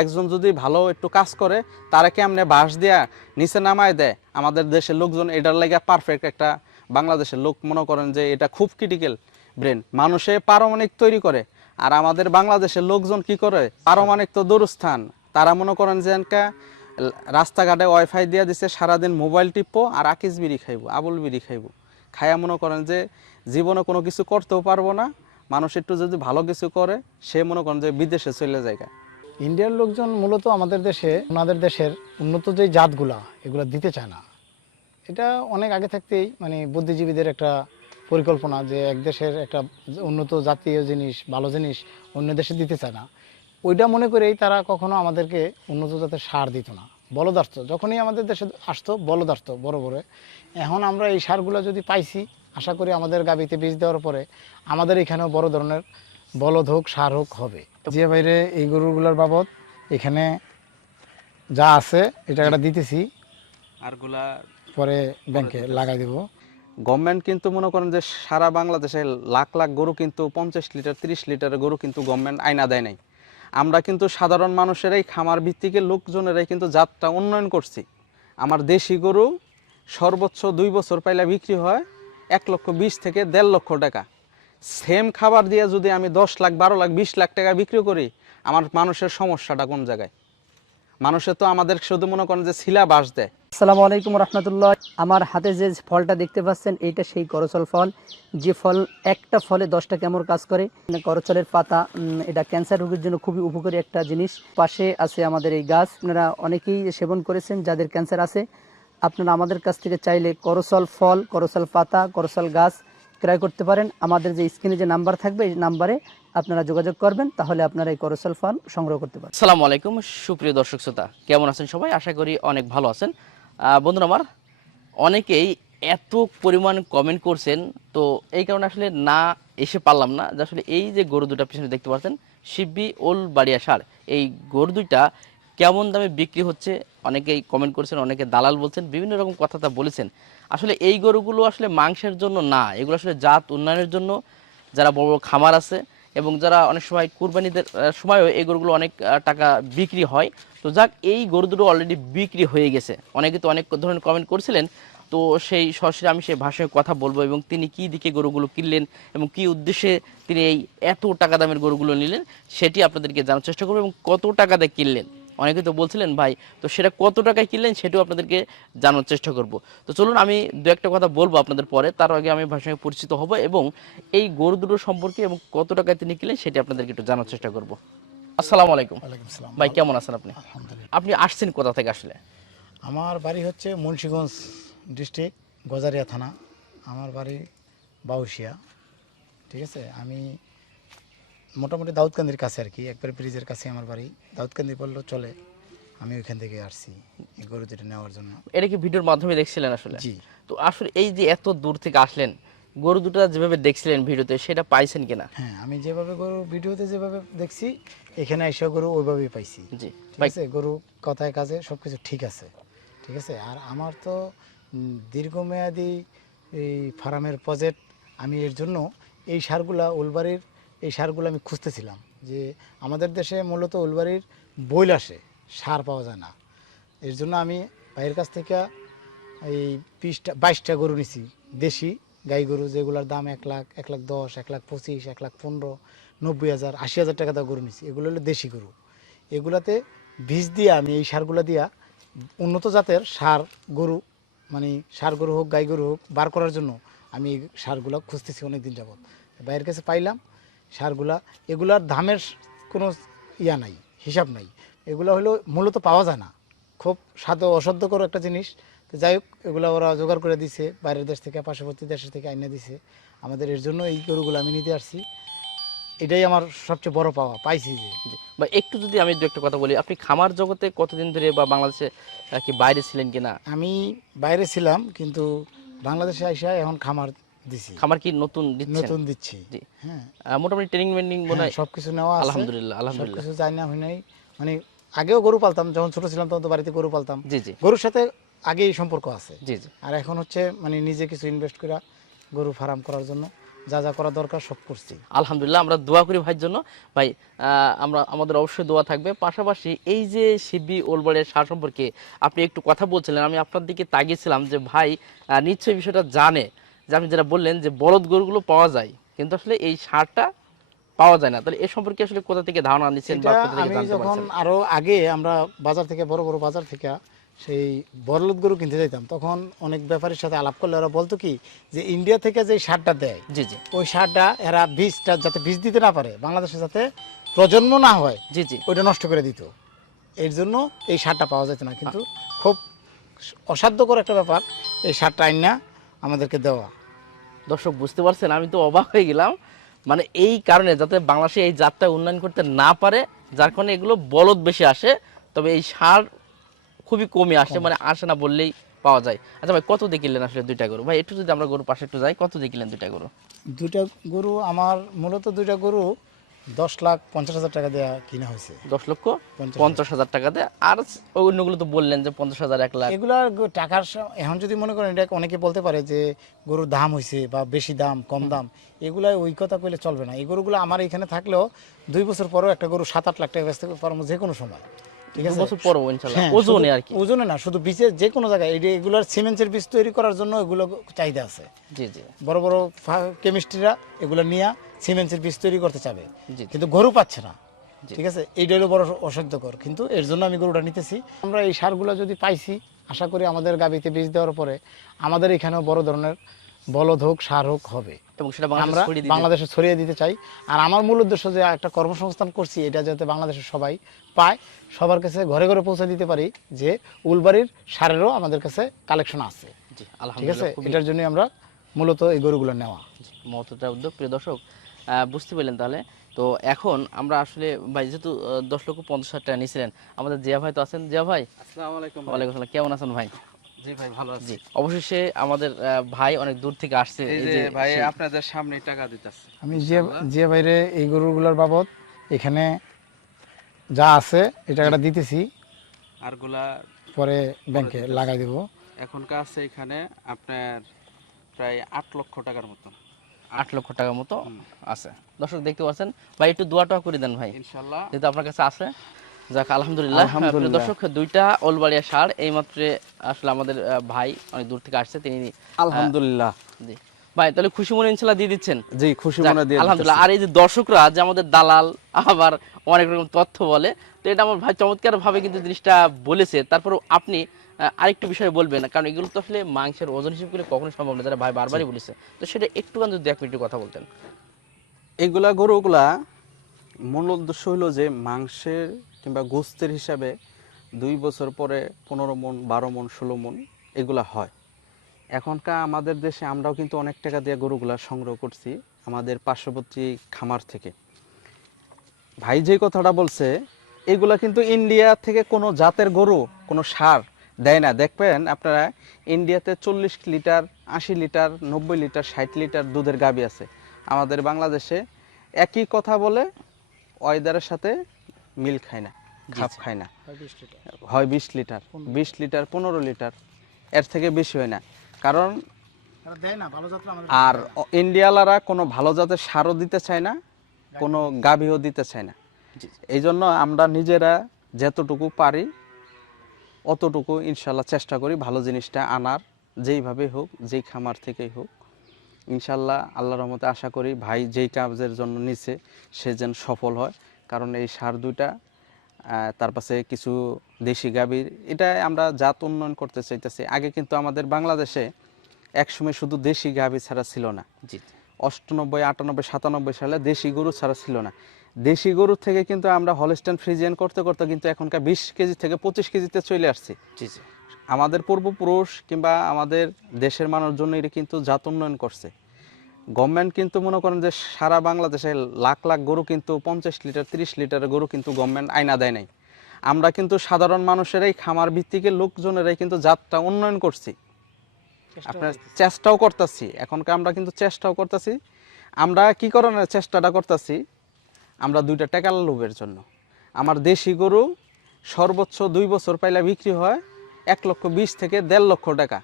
একজন যদি ভালো একটু কাজ করে তারা কেমনে বাঁশ দিয়া নিচে নামায় দেয়। আমাদের দেশের লোকজন এটার লাগে পারফেক্ট একটা বাংলাদেশের লোক মনে করেন যে এটা খুব ক্রিটিক্যাল ব্রেন মানুষে পারমাণিক তৈরি করে। আর আমাদের বাংলাদেশের লোকজন কি করে? পারমাণিক তো দূরস্থান। তারা মনে করেন যে রাস্তাঘাটে ওয়াইফাই দিয়ে দিছে, সারাদিন মোবাইল টিপবো আর আকিস বিড়ি খাইবো, আবুল বিড়ি খাইবো। খায়া মনে করেন যে জীবনে কোনো কিছু করতেও পারব না। মানুষ একটু যদি ভালো কিছু করে, সে মনে করেন যে বিদেশে চলে যায় ইন্ডিয়ার লোকজন মূলত আমাদের দেশে, ওনাদের দেশের উন্নত যে জাতগুলা, এগুলো দিতে চায় না। এটা অনেক আগে থাকতেই মানে বুদ্ধিজীবীদের একটা পরিকল্পনা যে এক দেশের একটা উন্নত জাতীয় জিনিস, ভালো জিনিস অন্য দেশে দিতে চায় না। ওইটা মনে করেই তারা কখনো আমাদেরকে উন্নত জাতের সার দিত না। বলদার্থ, যখনই আমাদের দেশে আসতো, বলদার্থ, বড় বড়। এখন আমরা এই সারগুলো যদি পাইছি, আশা করি আমাদের গাবিতে বীজ দেওয়ার পরে আমাদের এখানেও বড় ধরনের বলদ হোক সার হোক হবে। যে বাইরে এই গরুগুলোর বাবদ এখানে যা আছে এটা একটা দিতেছি। আরগুলা পরে ব্যাংকে লাগাই দেবো। গভর্নমেন্ট কিন্তু মনে করেন যে সারা বাংলাদেশে লাখ লাখ গরু কিন্তু পঞ্চাশ লিটার তিরিশ লিটারের গরু কিন্তু গভর্নমেন্ট আইনা দেয় নাই। আমরা কিন্তু সাধারণ মানুষেরাই খামার ভিত্তিকে লোকজনেরাই কিন্তু জাতটা উন্নয়ন করছি। আমার দেশি গরু সর্বোচ্চ দুই বছর পাইলে বিক্রি হয় এক লক্ষ বিশ থেকে দেড় লক্ষ টাকা। সেম খাবার দিয়ে যদি আমি দশ লাখ, বারো লাখ, বিশ লাখ টাকা বিক্রি করি, আমার মানুষের সমস্যাটা কোন জায়গায়? মানুষের তো আমাদের শুধু মনে করেন যে শিলা বাস দেয়। আসসালামু আলাইকুম রহমতুল্লাহ। আমার হাতে যে ফলটা দেখতে পাচ্ছেন, এইটা সেই করচল ফল। যে ফল, একটা ফলে দশটা কেমন কাজ করে? করচলের পাতা এটা ক্যান্সার রোগের জন্য খুবই উপকারী একটা জিনিস। পাশে আছে আমাদের এই গাছ। আপনারা অনেকেই সেবন করেছেন, যাদের ক্যান্সার আছে। আপনারা আমাদের কাছ থেকে চাইলে করচল ফল, করচল পাতা, করচল গাছ ক্রয় করতে পারেন। আমাদের যে স্ক্রিনে যে নাম্বার থাকবে, এই নাম্বারে আপনারা যোগাযোগ করবেন, তাহলে আপনারা এই করচল ফল সংগ্রহ করতে পারেন আসসালামু আলাইকুম, সুপ্রিয় দর্শক শ্রোতা, কেমন আছেন সবাই? আশা করি অনেক ভালো আছেন। বন্ধুরা আমার, অনেকেই এত পরিমাণ কমেন্ট করছেন, তো এই কারণে আসলে না এসে পারলাম না যে আসলে এই যে গরু দুটা পিছনে দেখতে পাচ্ছেন শিববি ওল বাড়িয়া সার, এই গরু দুইটা কেমন দামে বিক্রি হচ্ছে অনেকেই কমেন্ট করছেন, অনেকে দালাল বলছেন, বিভিন্ন রকম কথা তা বলেছেন। আসলে এই গরুগুলো আসলে মাংসের জন্য না, এগুলো আসলে জাত উন্নয়নের জন্য। যারা বড় বড় খামার আছে এবং যারা অনেক সময় কুরবানিদের সময়ও এই গরুগুলো অনেক টাকা বিক্রি হয়। তো যাক, এই গরু দুটো অলরেডি বিক্রি হয়ে গেছে। অনেকে তো অনেক ধরনের কমেন্ট করছিলেন। তো সেই সরাসরি আমি সেই ভাষায় কথা বলব এবং তিনি কি দিকে গরুগুলো কিনলেন এবং কি উদ্দেশ্যে তিনি এই এত টাকা দামের গরুগুলো নিলেন, সেটি আপনাদেরকে জানার চেষ্টা করব এবং কত টাকা দিয়ে কিনলেন। অনেকে তো বলছিলেন ভাই তো সেটা কত টাকায় কিনলেন সেটাও আপনাদেরকে জানার চেষ্টা করব। তো চলুন আমি দু একটা কথা বলব আপনাদের পরে তার আগে আমি ভাষার সঙ্গে পরিচিত হব এবং এই গরু দুটো সম্পর্কে এবং কত টাকায় তিনি কিনলেন সেটা আপনাদেরকে একটু জানার চেষ্টা করব। আসসালামু আলাইকুম। ভাই কেমন আছেন আপনি? আপনি আসছেন কোথা থেকে আসলে? আমার বাড়ি হচ্ছে মুন্সীগঞ্জ ডিস্ট্রিক্ট গজারিয়া থানা। আমার বাড়ি বাউসিয়া ঠিক আছে? আমি মোটামুটি দাউদকান্দির কাছে আর কি একবার ব্রিজের কাছে আমার বাড়ি। দাউদকান্দি বললেও চলে আমি ওইখান থেকে আসছি এই গরু দুটো নেওয়ার জন্য। এটা কি ভিডিওর মাধ্যমে দেখছিলেন আসলে? জি। তো আসলে এই যে এত দূর থেকে আসলেন গরু দুটো যেভাবে দেখছিলেন ভিডিওতে সেটা পাইছেন কিনা? হ্যাঁ আমি যেভাবে গরু ভিডিওতে যেভাবে দেখছি এখানে এসে গরু ওইভাবেই পাইছি। জি। ঠিক আছে? গরু কথায় কাজে সব কিছু ঠিক আছে। ঠিক আছে? আর আমার তো দীর্ঘমেয়াদী এই ফার্মের প্রজেক্ট আমি এর জন্য এই সারগুলা উলবাড়ির এই সারগুলো আমি খুঁজতেছিলাম যে আমাদের দেশে মূলত উলবাড়ির বইল আসে, সার পাওয়া যায় না। এর জন্য আমি ভাইয়ের কাছ থেকে এই বিশটা, বাইশটা গরু নিছি, দেশি গাই গরু, যেগুলোর দাম এক লাখ এক লাখ দশ, এক লাখ পঁচিশ, এক লাখ পনেরো, নব্বই হাজার, আশি হাজার টাকা দাম গরু নিছি। এগুলো হলো দেশি গরু। এগুলাতে বীজ দিয়ে আমি এই সারগুলো দিয়া উন্নত জাতের সার গরু মানে সার গরু হোক, গাই গরু হোক, বার করার জন্য আমি সারগুলো খুঁজতেছি অনেক দিন যাবত বাইরের কাছে পাইলাম সারগুলা এগুলার দামের কোনো ইয়া নাই হিসাব নাই। এগুলো হলো মূলত পাওয়া যায় না। খুব সাধ্য অসাধ্যকর একটা জিনিস। তো যাই হোক এগুলো ওরা জোগাড় করে দিছে বাইরের দেশ থেকে পার্শ্ববর্তী দেশের থেকে আইনে দিছে। আমাদের এর জন্য এই গরুগুলো আমি নিতে আসছি। এটাই আমার সবচেয়ে বড় পাওয়া পাইছি যে। বা একটু যদি আমি দু একটা কথা বলি আপনি খামার জগতে কতদিন ধরে বা বাংলাদেশে কি বাইরে ছিলেন কিনা? আমি বাইরে ছিলাম কিন্তু বাংলাদেশে আইসা এখন খামার দিছি। খামার কি নতুন দিচ্ছেন? নতুন দিচ্ছি। হ্যাঁ। মোটামুটি ট্রেনিং মনে হ্যাঁ, সবকিছু নেওয়া আছে। আলহামদুলিল্লাহ আলহামদুলিল্লাহ। সবকিছু জানি না হয় নাই। মানে আগেও গরু পালতাম যখন ছোট ছিলাম তখন তো বাড়িতে গরু পালতাম। জি জি। গরুর সাথে আগেই সম্পর্ক আছে। জি জি। আর এখন হচ্ছে মানে নিজে কিছু ইনভেস্ট করে গরু ফার্ম করার জন্য যা যা করা দরকার সব করছি। আলহামদুলিল্লাহ আমরা দোয়া করি ভাইয়ের জন্য। ভাই আহ, আমরা আমাদের অবশ্যই দোয়া থাকবে। পাশাপাশি এই যে শিবি ওলবাড়ির সার সম্পর্কে আপনি একটু কথা বলছিলেন আমি আপনার দিকে তাকিয়েছিলাম যে ভাই নিশ্চয়ই বিষয়টা জানে। যে আপনি যেটা বললেন যে বলদ গরুগুলো পাওয়া যায় কিন্তু আসলে এই সারটা পাওয়া যায় না। তাহলে এ সম্পর্কে আসলে কোথা থেকে ধারণা নিচ্ছেন বা কোথা থেকে আমি জানতে যখন আরও আগে আমরা বাজার থেকে বড় বড় বাজার থেকে সেই বরলদ গরু কিনতে যাইতাম তখন অনেক ব্যাপারীর সাথে আলাপ করলে ওরা বলতো কি যে ইন্ডিয়া থেকে যে সারটা দেয় জি জি। ওই সারটা এরা বীজটা যাতে বীজ দিতে না পারে বাংলাদেশে যাতে প্রজন্ম না হয় জি জি। ওইটা নষ্ট করে দিত। এর জন্য এই সারটা পাওয়া যেত না। কিন্তু খুব অসাধ্যকর একটা ব্যাপার এই সারটা আইন না আমাদেরকে দেওয়া। দর্শক বুঝতে পারছেন আমি তো অবাক হয়ে গেলাম। মানে এই কারণে যাতে বাংলাদেশে এই জাতটা উন্নয়ন করতে না পারে যার কারণে এগুলো বলদ বেশি আসে তবে এই সার খুবই কমে আসে মানে আসে না বললেই পাওয়া যায়। আচ্ছা ভাই কত দিয়ে কিনলেন আসলে দুইটা গরু? ভাই একটু যদি আমরা গরু পাশে একটু যাই কত দিয়ে কিনলেন দুইটা গরু? দুইটা গরু আমার মূলত দুইটা গরু দশ লাখ পঞ্চাশ হাজার টাকা দেওয়া কিনা হয়েছে। দশ লক্ষ পঞ্চাশ হাজার। হাজার দেয়। আর অন্যগুলো তো বললেন যে পঞ্চাশ হাজার এক লাখ। এগুলো টাকার এখন যদি মনে করেন এটা অনেকে বলতে পারে যে গরুর দাম হয়েছে বা বেশি দাম কম দাম। এগুলা ওই কথা কইলে চলবে না। এই গরুগুলো আমার এখানে থাকলেও দুই বছর পরেও একটা গরু সাত আট লাখ টাকা বেচতে পারব যে কোনো সময়। ঠিক আছে? বছর হ্যাঁ, ওজনে আর কি। ওজনে না শুধু বীজের যে কোনো জায়গায় এগুলোর সিমেন্টের বীজ তৈরি করার জন্য এগুলো চাহিদা আছে। জি জি। বড় বড় কেমিস্ট্রিরা এগুলো নিয়ে সিমেন্টের বীজ তৈরি করতে চাবে। কিন্তু গরু পাচ্ছে না। ঠিক আছে? এইটা হলো বড় অসাধ্যকর কিন্তু এর জন্য আমি গরুটা নিতেছি। আমরা এই সারগুলো যদি পাইছি আশা করি আমাদের গাবিতে বীজ দেওয়ার পরে আমাদের এখানেও বড় ধরনের বলদ হোক সার হোক হবে। এবং সেটা আমরা বাংলাদেশ ছড়িয়ে দিতে চাই। আর আমার মূল উদ্দেশ্য যে একটা কর্মসংস্থান করছি এটা যাতে বাংলাদেশের সবাই পায়। সবার কাছে ঘরে ঘরে পৌঁছে দিতে পারি যে উলবাড়ির সারেরও আমাদের কাছে কালেকশন আছে। ঠিক আছে? এটার জন্য আমরা মূলত এই গরুগুলো নেওয়া। মহত্বটা উদ্যোগ। প্রিয় দর্শক আহ, বুঝতে পারলেন তাহলে। তো এখন আমরা আসলে ভাই যেহেতু দশ লক্ষ পঞ্চাশ হাজার টাকা নিয়েছিলেন আমাদের জিয়া ভাই তো আছেন। জিয়া ভাই? আসসালামু আলাইকুম ওয়ালাইকুম আসসালাম। কেমন আছেন ভাই? জি ভাই ভালো আছি। অবশেষে আমাদের ভাই অনেক দূর থেকে আসছে এই এই যে যে ভাই আপনাদের সামনে টাকা দিতেছে। আমি যে যে বাইরে এই গরুগুলোর বাবদ এখানে যা আছে এই টাকাটা দিতেছি। আরগুলা পরে ব্যাংকে লাগাই দেব। এখনকার আছে এখানে আপনার প্রায় আট লক্ষ টাকার মতন আট লক্ষ টাকার মতো আছে। দর্শক দেখতে পাচ্ছেন। ভাই একটু দোয়া টোয়া করে দেন ভাই। ইনশাল্লাহ যেহেতু আপনার কাছে আছে। যাক আলহামদুলিল্লাহ। দর্শক দুইটা ওলবাড়িয়া সার এইমাত্র আসলে আমাদের ভাই অনেক দূর থেকে আসছে তিনি আলহামদুলিল্লাহ। জি। ভাই তাহলে খুশি মনে ইনশাল্লাহ দিয়ে দিচ্ছেন? জি খুশি মনে দিয়ে আলহামদুলিল্লাহ। আর এই যে দর্শকরা যে আমাদের দালাল আবার অনেক রকম তথ্য বলে তো এটা আমার ভাই চমৎকার ভাবে কিন্তু জিনিসটা বলেছে। তারপর আপনি আরেকটু বিষয় বলবেন কারণ এগুলো তো আসলে মাংসের ওজন হিসেবে করলে কখনোই সম্ভব না যারা ভাই বারবারই বলেছে। তো সেটা একটুখানি যদি এক মিনিট কথা বলতেন। এগুলা গরুগুলা মূল উদ্দেশ্য হলো যে মাংসের কিংবা গোস্তের হিসাবে দুই বছর পরে পনেরো মন, বারো মন, ষোলো মন এগুলা হয়। এখনকার আমাদের দেশে আমরাও কিন্তু অনেক টাকা দিয়ে গরুগুলা সংগ্রহ করছি আমাদের পার্শ্ববর্তী খামার থেকে। ভাই যে কথাটা বলছে, এগুলা কিন্তু ইন্ডিয়া থেকে কোনো জাতের গরু, কোনো সার দেয় না। দেখবেন আপনারা ইন্ডিয়াতে চল্লিশ লিটার, আশি লিটার, নব্বই লিটার, ষাট লিটার দুধের গাবি আছে। আমাদের বাংলাদেশে একই কথা বলে ওয়েদারের সাথে মিল খায় না খাপ খায় না। হয় বিশ লিটার। বিশ লিটার পনেরো। লিটার এর থেকে বেশি হয় না। কারণ দেয় না ভালো যাত্রা আমাদের আর ইন্ডিয়ালারা কোনো ভালো জাতের সারও দিতে চায় না কোনো গাভীও দিতে চায় না। এই জন্য আমরা নিজেরা যতটুকু পারি অতটুকু ইনশাল্লাহ চেষ্টা করি ভালো জিনিসটা আনার যেইভাবে হোক যেই খামার থেকেই হোক। ইনশাল্লাহ আল্লাহর রহমতে আশা করি ভাই যেই কাজের জন্য নিছে সে যেন সফল হয়। কারণ এই সার দুইটা তার পাশে কিছু দেশি গাভীর এটা আমরা জাত উন্নয়ন করতে চাইতেছি। আগে কিন্তু আমাদের বাংলাদেশে একসময় শুধু দেশি গাভী ছাড়া ছিল না। জি। অষ্টানব্বই আটানব্বই সাতানব্বই সালে দেশি গরু ছাড়া ছিল না। দেশি গরু থেকে কিন্তু আমরা হলস্টাইন ফ্রিজিয়ান করতে করতে কিন্তু এখনকার বিশ কেজি থেকে পঁচিশ কেজিতে চলে আসছি। জি জি। আমাদের পূর্বপুরুষ কিংবা আমাদের দেশের মানুষজন এটা কিন্তু জাত উন্নয়ন করছে। গভর্নমেন্ট কিন্তু মনে করেন যে সারা বাংলাদেশে লাখ লাখ গরু কিন্তু পঞ্চাশ লিটার তিরিশ লিটারের গরু কিন্তু গভর্নমেন্ট আইনা দেয় নাই। আমরা কিন্তু সাধারণ মানুষেরাই খামার ভিত্তিকে লোকজনেরাই কিন্তু জাতটা উন্নয়ন করছি। আপনার চেষ্টাও করতেছি। এখনকার আমরা কিন্তু চেষ্টাও করতেছি। আমরা কি করানোর চেষ্টাটা করতেছি? আমরা দুইটা টাকার লোভের জন্য। আমার দেশি গরু সর্বোচ্চ দুই বছর পাইলে বিক্রি হয় এক লক্ষ বিশ থেকে দেড় লক্ষ টাকা।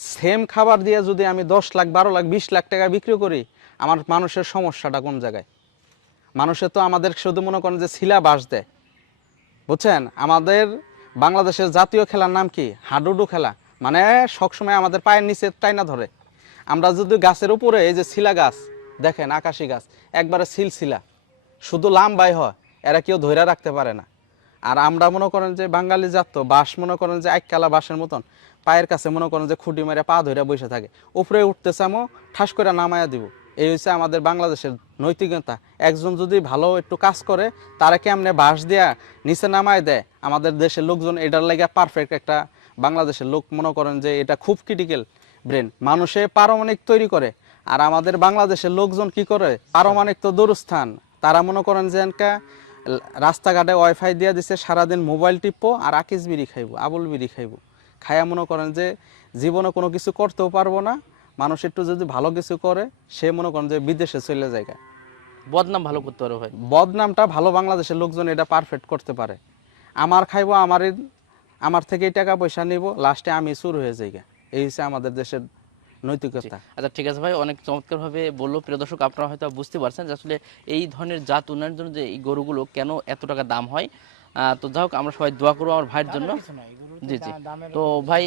সেম খাবার দিয়ে যদি আমি দশ লাখ, বারো লাখ, বিশ লাখ টাকা বিক্রি করি, আমার মানুষের সমস্যাটা কোন জায়গায়? মানুষের তো আমাদের শুধু মনে করেন যে শিলা বাস দেয়। বুঝছেন? আমাদের বাংলাদেশের জাতীয় খেলার নাম কি? হাডুডু খেলা। মানে সবসময় আমাদের পায়ের নিচে টাইনা ধরে। আমরা যদি গাছের উপরে এই যে শিলা গাছ, দেখেন আকাশি গাছ, একবারে সিলসিলা। শুধু লাম্বাই হয়, এরা কেউ ধৈর্য রাখতে পারে না। আর আমরা মনে করেন যে বাঙালি জাত, বাঁশ মনে করেন যে এককালা বাঁশের মতন। পায়ের কাছে মনে করেন যে খুঁটি মেরে পা ধরে বসে থাকে। উপরে উঠতে চামো ঠাস করে নামায়া দিব। এই হচ্ছে আমাদের বাংলাদেশের নৈতিকতা। একজন যদি ভালো একটু কাজ করে, তারা কেমনে বাঁশ দিয়া নিচে নামায় দেয়? আমাদের দেশের লোকজন এটার লাগে পারফেক্ট একটা বাংলাদেশের লোক মনে করেন যে এটা খুব ক্রিটিক্যাল ব্রেন মানুষে পারমাণিক তৈরি করে। আর আমাদের বাংলাদেশের লোকজন কি করে? পারমাণিক তো দূরস্থান। তারা মনে করেন যে রাস্তাঘাটে ওয়াইফাই দিয়ে দিছে, সারাদিন মোবাইল টিপবো আর আকিস বিড়ি খাইবো, আবুল বিড়ি খাইবো। খায়া মনে করেন যে জীবনে কোনো কিছু করতেও পারব না। মানুষ একটু যদি ভালো কিছু করে সে মনে করেন যে বিদেশে চলে যায় বদনাম ভালো করতে পারো ভাই। বদনামটা ভালো বাংলাদেশের লোকজন এটা পারফেক্ট করতে পারে। আমার খাইবো আমার আমার থেকেই টাকা পয়সা নিব লাস্টে আমি চুর হয়ে যাই গা। এই হচ্ছে আমাদের দেশের নৈতিকতা। আচ্ছা ঠিক আছে ভাই অনেক চমৎকারভাবে বলল। প্রিয় দর্শক আপনারা হয়তো বুঝতে পারছেন যে আসলে এই ধরনের জাত উন্নয়নের জন্য যে এই গরুগুলো কেন এত টাকা দাম হয়। আহ, তো যাই হোক আমরা সবাই দোয়া করব আমার ভাইয়ের জন্য। জি জি। তো ভাই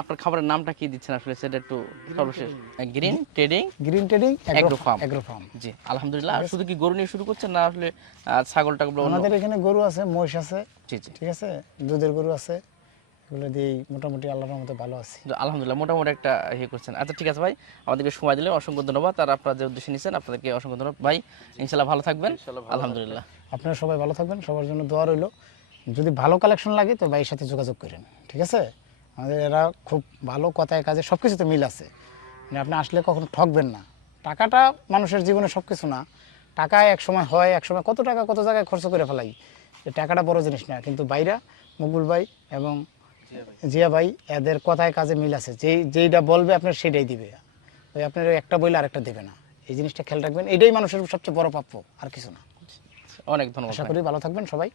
আপনার খাবারের নামটা কি দিচ্ছেন আসলে? সেটা একটু সর্বশেষ। Green trading green trading Agro farm। Agro farm জি আলহামদুলিল্লাহ। আর শুধু কি গরু নিয়ে শুরু করছেন না আসলে ছাগল টাগল আমাদের এখানে গরু আছে মহিষ আছে। জি জি। ঠিক আছে? দুধের গরু আছে। এগুলো দিয়ে মোটামুটি আল্লাহর মতো ভালো আছে। আলহামদুলিল্লাহ মোটামুটি একটা ইয়ে করছেন। আচ্ছা ঠিক আছে ভাই আমাদেরকে সময় দিলে অসংখ্য ধন্যবাদ। আর আপনারা যে উদ্দেশ্যে নিচ্ছেন আপনাদেরকে অসংখ্য ধন্যবাদ। ভাই ইনশাল্লাহ ভালো থাকবেন। আলহামদুলিল্লাহ। আপনারা সবাই ভালো থাকবেন। সবার জন্য দোয়া রইল। যদি ভালো কালেকশন লাগে তো ভাইয়ের সাথে যোগাযোগ করেন ঠিক আছে? আমাদের এরা খুব ভালো কথায় কাজে সব কিছুতে মিল আছে। মানে আপনি আসলে কখনো ঠকবেন না। টাকাটা মানুষের জীবনে সব কিছু না। টাকা এক সময় হয় এক সময় কত টাকা কত জায়গায় খরচ করে ফেলাই। টাকাটা বড় জিনিস না কিন্তু বাইরা মকবুল ভাই এবং জিয়া ভাই এদের কথায় কাজে মিল আছে। যেই যেইটা বলবে আপনার সেটাই দিবে। ওই আপনার একটা বইলে আরেকটা দেবে না। এই জিনিসটা খেয়াল রাখবেন এটাই মানুষের সবচেয়ে বড় প্রাপ্য আর কিছু না। অনেক ধন্যবাদ আশা করি ভালো থাকবেন সবাই।